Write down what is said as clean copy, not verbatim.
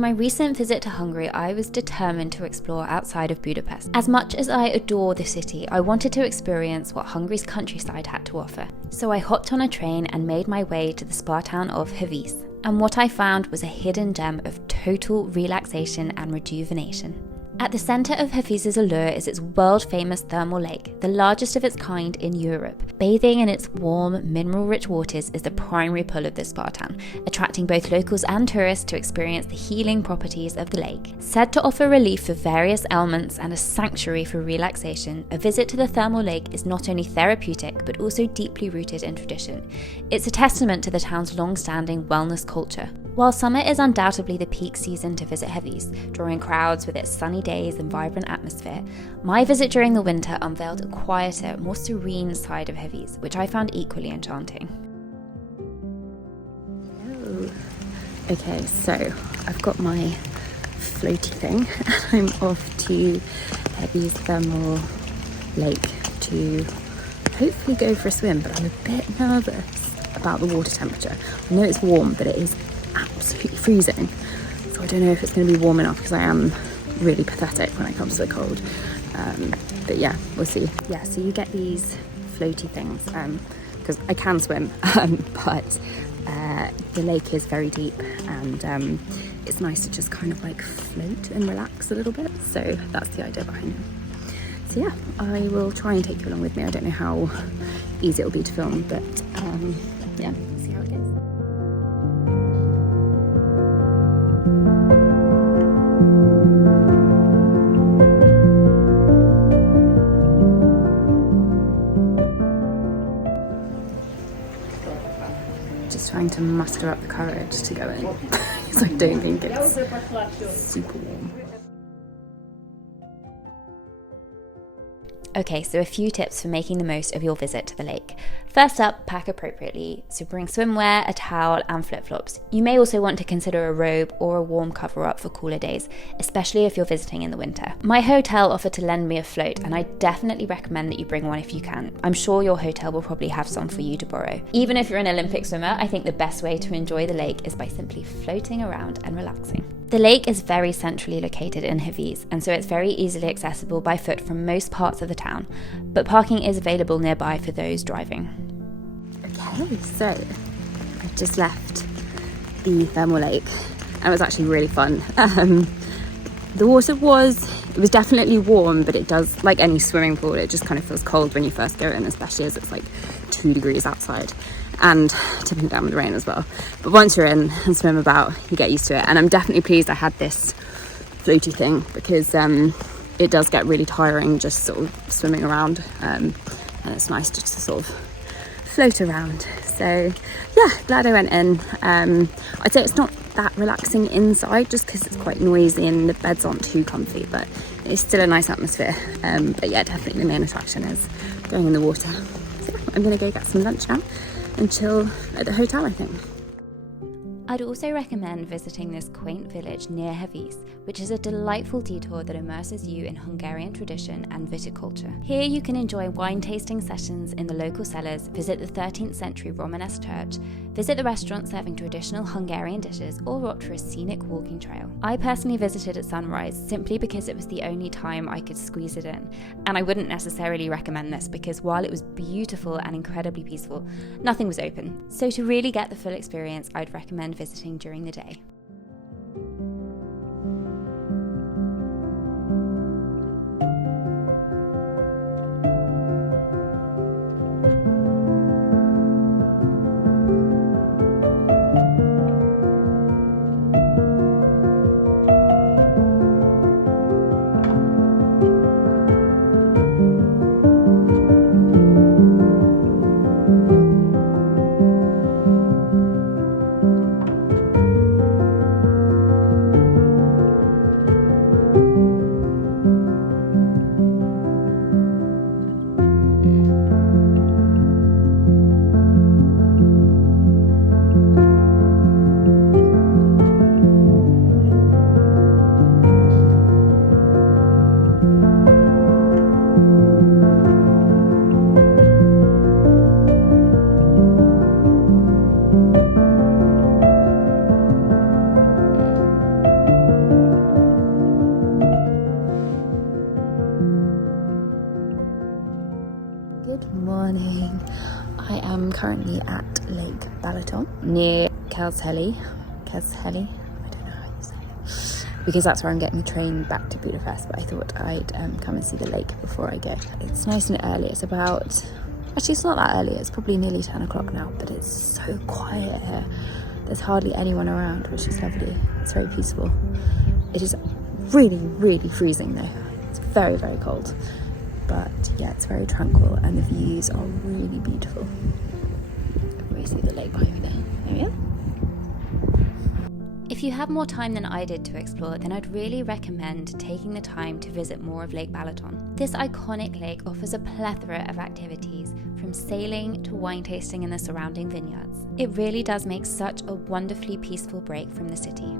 On my recent visit to Hungary, I was determined to explore outside of Budapest. As much as I adore the city, I wanted to experience what Hungary's countryside had to offer. So I hopped on a train and made my way to the spa town of Hévíz. And what I found was a hidden gem of total relaxation and rejuvenation. At the centre of Hévíz's allure is its world-famous thermal lake, the largest of its kind in Europe. Bathing in its warm, mineral-rich waters is the primary pull of this spa town, attracting both locals and tourists to experience the healing properties of the lake. Said to offer relief for various ailments and a sanctuary for relaxation, a visit to the thermal lake is not only therapeutic but also deeply rooted in tradition. It's a testament to the town's long-standing wellness culture. While summer is undoubtedly the peak season to visit Hévíz, drawing crowds with its sunny days and vibrant atmosphere, my visit during the winter unveiled a quieter, more serene side of Hévíz, which I found equally enchanting. Okay, so I've got my floaty thing and I'm off to Hévíz Thermal Lake to hopefully go for a swim, but I'm a bit nervous about the water temperature. I know it's warm, but it is absolutely freezing, so I don't know if it's going to be warm enough because I am really pathetic when it comes to the cold, but yeah, we'll see. Yeah, so you get these floaty things because I can swim, but the lake is very deep and it's nice to just kind of like float and relax a little bit, so that's the idea behind it. So yeah, I will try and take you along with me. I don't know how easy it'll be to film, but yeah, see how it goes. Just trying to muster up the courage to go in because I don't think it's super warm. Okay, so a few tips for making the most of your visit to the lake. First up, pack appropriately, so bring swimwear, a towel and flip-flops. You may also want to consider a robe or a warm cover-up for cooler days, especially if you're visiting in the winter. My hotel offered to lend me a float and I definitely recommend that you bring one if you can. I'm sure your hotel will probably have some for you to borrow. Even if you're an Olympic swimmer, I think the best way to enjoy the lake is by simply floating around and relaxing. The lake is very centrally located in Hévíz, and so it's very easily accessible by foot from most parts of the town, but parking is available nearby for those driving. Okay, so I've just left the thermal lake and it was actually really fun. The water was definitely warm, but it does, like any swimming pool, it just kind of feels cold when you first go in, especially as it's like 2 degrees outside and tipping down with the rain as well. But once you're in and swim about, you get used to it. And I'm definitely pleased I had this floaty thing because it does get really tiring just sort of swimming around, and it's nice just to sort of float around. So yeah, glad I went in. I'd say it's not that relaxing inside just because it's quite noisy and the beds aren't too comfy, but it's still a nice atmosphere. But yeah, definitely the main attraction is going in the water. So yeah, I'm gonna go get some lunch now and chill at the hotel, I think. I'd also recommend visiting this quaint village near Hévíz, which is a delightful detour that immerses you in Hungarian tradition and viticulture. Here you can enjoy wine tasting sessions in the local cellars, visit the 13th century Romanesque church, visit the restaurant serving traditional Hungarian dishes, or opt for a scenic walking trail. I personally visited at sunrise simply because it was the only time I could squeeze it in, and I wouldn't necessarily recommend this because while it was beautiful and incredibly peaceful, nothing was open. So to really get the full experience, I'd recommend visiting during the day. Lake Balaton near Kelshelly. I don't know how you say it. Because that's where I'm getting the train back to Budapest, but I thought I'd come and see the lake before I go. It's nice and early. It's about... Actually, it's not that early. It's probably nearly 10 o'clock now, but it's so quiet here. There's hardly anyone around, which is lovely. It's very peaceful. It is really, really freezing though. It's very, very cold. But yeah, it's very tranquil and the views are really beautiful. We see the lake behind me there. There we are. If you have more time than I did to explore, then I'd really recommend taking the time to visit more of Lake Balaton. This iconic lake offers a plethora of activities, from sailing to wine tasting in the surrounding vineyards. It really does make such a wonderfully peaceful break from the city.